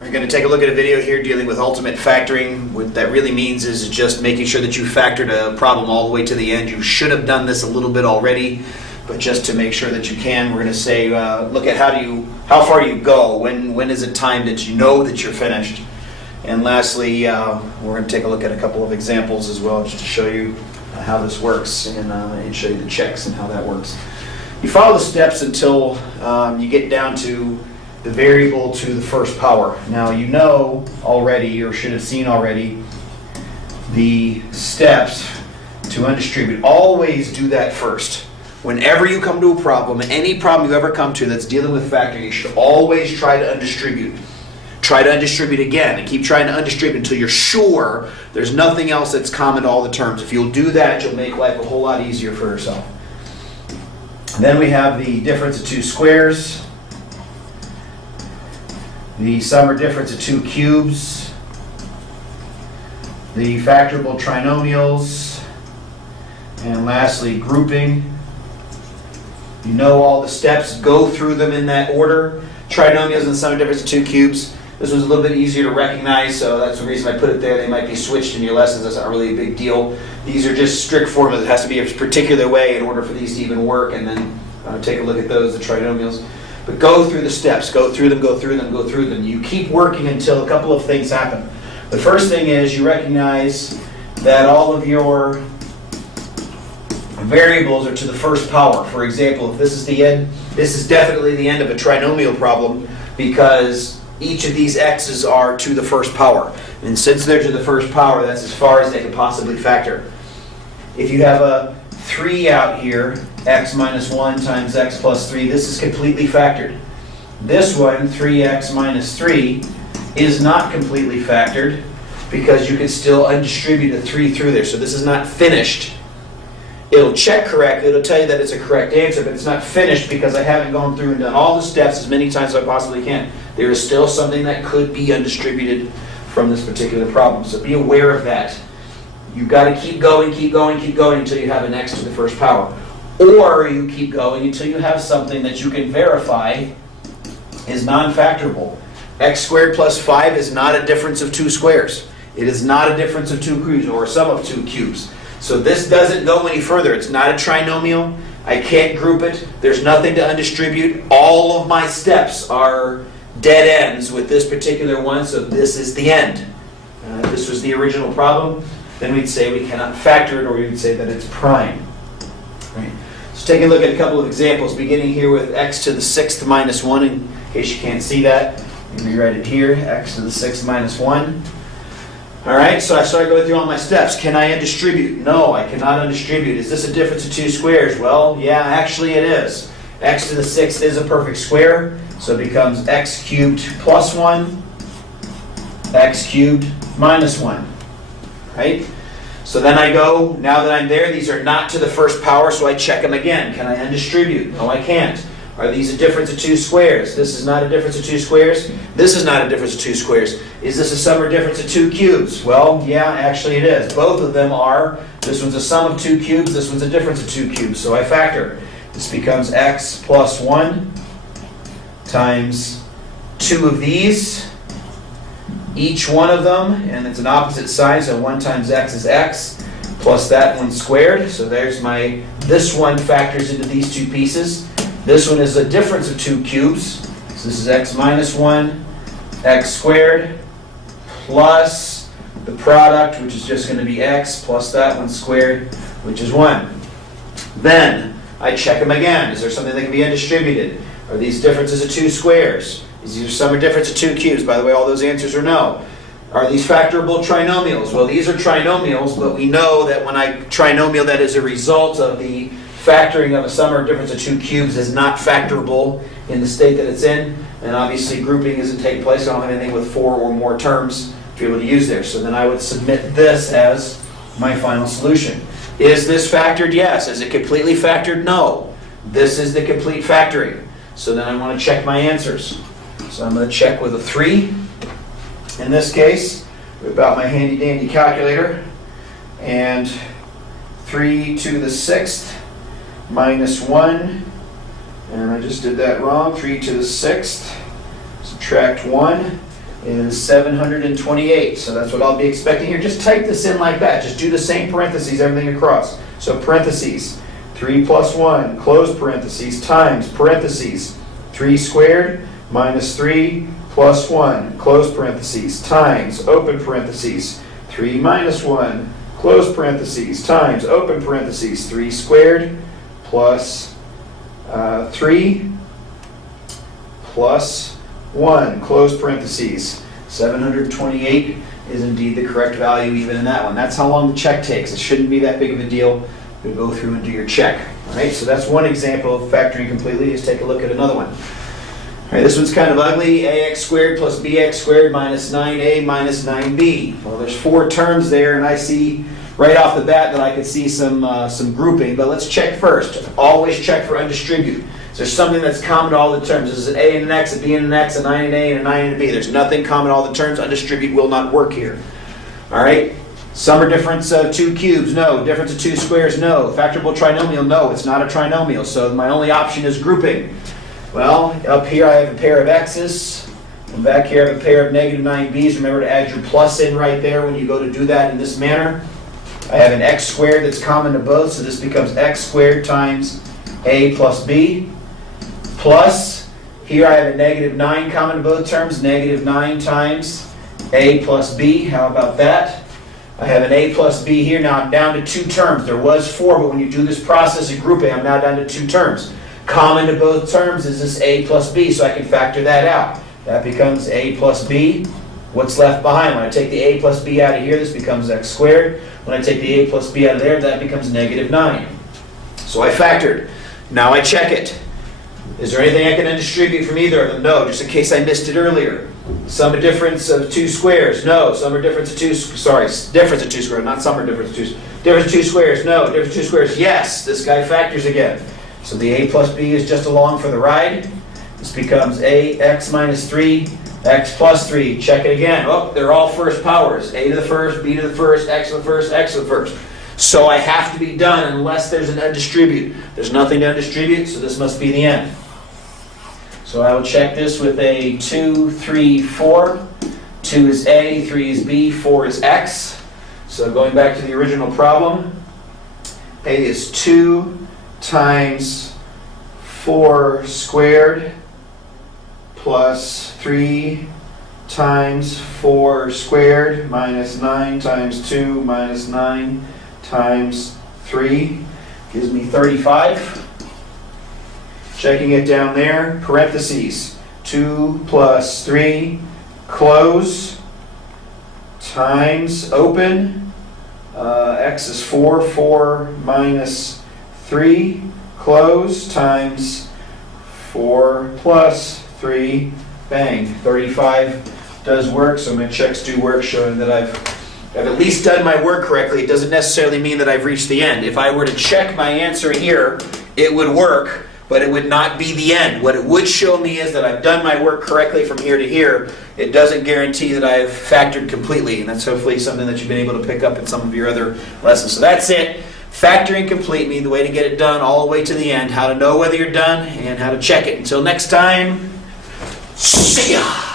We're going to take a look at a video here dealing with ultimate factoring. What that really means is just making sure that you factored a problem all the way to the end. You should have done this a little bit already, but just to make sure that you can, we're going to say, look at how far you go. When is it time that you know that you're finished? And lastly, we're going to take a look at a couple of examples as well, just to show you how this works and show you the checks and how that works. You follow the steps until you get down to the variable to the first power. Now you know already, or should have seen already, the steps to undistribute. Always do that first. Whenever you come to a problem, any problem you ever come to that's dealing with factoring, you should always try to undistribute. Try to undistribute again, and keep trying to undistribute until you're sure there's nothing else that's common to all the terms. If you'll do that, you'll make life a whole lot easier for yourself. Then we have the difference of two squares, the sum or difference of two cubes, the factorable trinomials, and lastly grouping. You know all the steps, go through them in that order. Trinomials and the sum or difference of two cubes. This was a little bit easier to recognize, so that's the reason I put it there. They might be switched in your lessons. That's not really a big deal. These are just strict formulas. It has to be a particular way in order for these to even work, and then take a look at those, the trinomials. But go through the steps. Go through them, go through them, go through them. You keep working until a couple of things happen. The first thing is you recognize that all of your variables are to the first power. For example, if this is the end, this is definitely the end of a trinomial problem because each of these x's are to the first power. And since they're to the first power, that's as far as they can possibly factor. If you have a 3 out here, x minus 1 times x plus 3, this is completely factored. This one, 3x minus 3, is not completely factored because you can still undistribute a 3 through there. So this is not finished. It'll check correctly, it'll tell you that it's a correct answer, but it's not finished because I haven't gone through and done all the steps as many times as I possibly can. There is still something that could be undistributed from this particular problem, so be aware of that. You've got to keep going, keep going, keep going until you have an x to the first power. Or you keep going until you have something that you can verify is non-factorable. X squared plus 5 is not a difference of two squares. It is not a difference of two cubes or a sum of two cubes. So this doesn't go any further. It's not a trinomial. I can't group it. There's nothing to undistribute. All of my steps are dead ends with this particular one, so this is the end. If this was the original problem, then we'd say we cannot factor it, or we would say that it's prime. Right? So take a look at a couple of examples, beginning here with x to the 6th minus 1, in case you can't see that. Let me write it here, x to the 6th minus 1. All right, so I started going through all my steps. Can I undistribute? No, I cannot undistribute. Is this a difference of two squares? Well, yeah, actually it is. X to the 6th is a perfect square, so it becomes x cubed plus 1, x cubed minus 1. Right? So then I go, now that I'm there, these are not to the first power, so I check them again. Can I undistribute? No, I can't. Are these a difference of two squares? This is not a difference of two squares. This is not a difference of two squares. Is this a sum or difference of two cubes? Well, yeah, actually it is. Both of them are. This one's a sum of two cubes. This one's a difference of two cubes. So I factor. This becomes x plus 1 times 2 of these. Each one of them, and it's an opposite sign, so 1 times x is x, plus that one squared. So there's my, this one factors into these two pieces. This one is a difference of two cubes. So this is x minus 1, x squared, plus the product, which is just going to be x, plus that one squared, which is 1. Then I check them again. Is there something that can be undistributed? Are these differences of two squares? Is there some difference of two cubes? By the way, all those answers are no. Are these factorable trinomials? Well, these are trinomials, but we know that when I trinomial that is a result of the factoring of a sum or difference of two cubes is not factorable in the state that it's in, and obviously grouping doesn't take place. I don't have anything with 4 or more terms to be able to use there. So then I would submit this as my final solution. Is this factored? Yes. Is it completely factored? No. This is the complete factoring. So then I want to check my answers. So I'm going to check with a 3. In this case, whip out my handy dandy calculator, and 3 to the 6th minus 1, and I just did that wrong, 3 to the 6th, subtract 1, is 728. So that's what I'll be expecting here. Just type this in like that. Just do the same parentheses, everything across. So parentheses, 3 plus 1, close parentheses, times parentheses, 3 squared minus 3 plus 1, close parentheses, times, open parentheses, 3 minus 1, close parentheses, times, open parentheses, 3 squared plus 3 plus 1, close parentheses. 728 is indeed the correct value even in that one. That's how long the check takes. It shouldn't be that big of a deal to go through and do your check. All right, so that's one example of factoring completely. Let's take a look at another one. All right, this one's kind of ugly. Ax squared plus bx squared minus 9a minus 9b. Well, there's 4 terms there, and I see right off the bat that I could see some grouping, but let's check first. Always check for undistribute. So there's something that's common to all the terms. This is an a and an x, a b and an x, a 9 and a, and a 9 and a b. There's nothing common to all the terms. Undistribute will not work here. All right? Sum or difference of 2 cubes? No. Difference of 2 squares? No. Factorable trinomial? No. It's not a trinomial. So my only option is grouping. Well, up here I have a pair of x's. And back here I have a pair of negative 9b's. Remember to add your plus in right there when you go to do that in this manner. I have an x squared that's common to both, so this becomes x squared times a plus b. Plus, here I have a negative 9 common to both terms, negative 9 times a plus b. How about that? I have an a plus b here. Now I'm down to 2 terms. There was 4, but when you do this process of grouping, I'm now down to 2 terms. Common to both terms is this a plus b, so I can factor that out. That becomes a plus b. What's left behind? When I take the a plus b out of here, this becomes x squared. When I take the a plus b out of there, that becomes negative 9. So I factored. Now I check it. Is there anything I can undistribute from either of them? No, just in case I missed it earlier. Sum or difference of 2 squares? No. Sum or difference of 2, difference of 2 squares, not sum or difference of 2. Difference of 2 squares? No. Difference of 2 squares? Yes. This guy factors again. So the a plus b is just along for the ride. This becomes a x minus 3, x plus 3. Check it again. Oh, they're all first powers. A to the first, b to the first, x to the first, x to the first. So I have to be done unless there's an undistribute. There's nothing to undistribute, so this must be the end. So I will check this with a 2, 3, 4. 2 is a, 3 is b, 4 is x. So going back to the original problem, a is 2 times 4 squared plus 3 times 4 squared minus 9 times 2 minus 9 times 3 gives me 35. Checking it down there, parentheses, 2 plus 3, close, times, open, x is 4, 4 minus 3, close, times 4 plus 3, bang, 35 does work, so my checks do work, showing that I've at least done my work correctly. It doesn't necessarily mean that I've reached the end. If I were to check my answer here, it would work, but it would not be the end. What it would show me is that I've done my work correctly from here to here. It doesn't guarantee that I've factored completely, and that's hopefully something that you've been able to pick up in some of your other lessons. So that's it. Factoring complete, the way to get it done all the way to the end, how to know whether you're done, and how to check it. Until next time, see ya!